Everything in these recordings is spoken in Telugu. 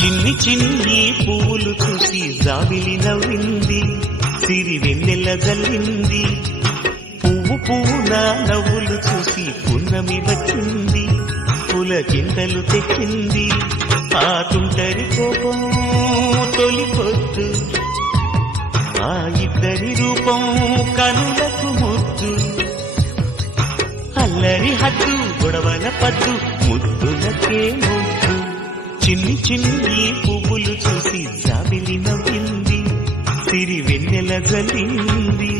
చిన్ని చిన్ని పువ్వులు చూసి జాబిలి నవ్వింది, సిరి వెన్నెల జల్లింది. పువ్వు పువ్వున నవ్వులు చూసి పున్నమి వచ్చింది, పులకింతలు తెచ్చింది. ఆ తుంటరి కోపం తొలి పొద్దు, ఆ ఇద్దరి రూపం కనులకు ముద్దు. అల్లరి హద్దు గొడవల పద్దు, ముద్దులకే ముద్దు. చిన్ని చిన్ని పువ్వులు చూసి జాబిలి నవ్వింది, సిరి వెన్నెల జల్లింది.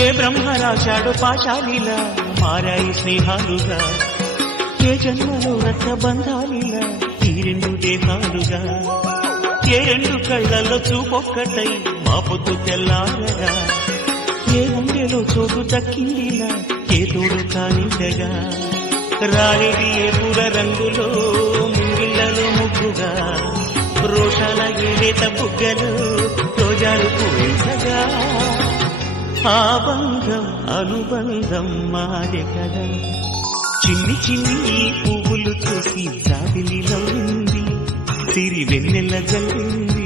ఏ బ్రహ్మ రాశాడు పాశాలిలా మారాయి స్నేహాలుగా, ఏ జన్మలో రక్తబంధాలిలా ఈ రెండు దేహాలుగా. ఏ రెండు కళ్ళల్లో చూపొక్కటై మా పొద్దు తెల్లారగా, ఏ గుండెలో చోటు దక్కిందిలా ఏ తోడు కానిండగా. రాలిది ఏ పూల రంగులో ముంగిళ్ళలో ముగ్గుగా, రోషాల ఏలేత బుగ్గలు రోజాలు పూయించగా. ఆ బంధం అనుబంధం మాదే కదా. చిన్ని చిన్ని పువ్వులు చూసి జాబిలి నవ్వింది, సిరి వెన్నెల జల్లింది.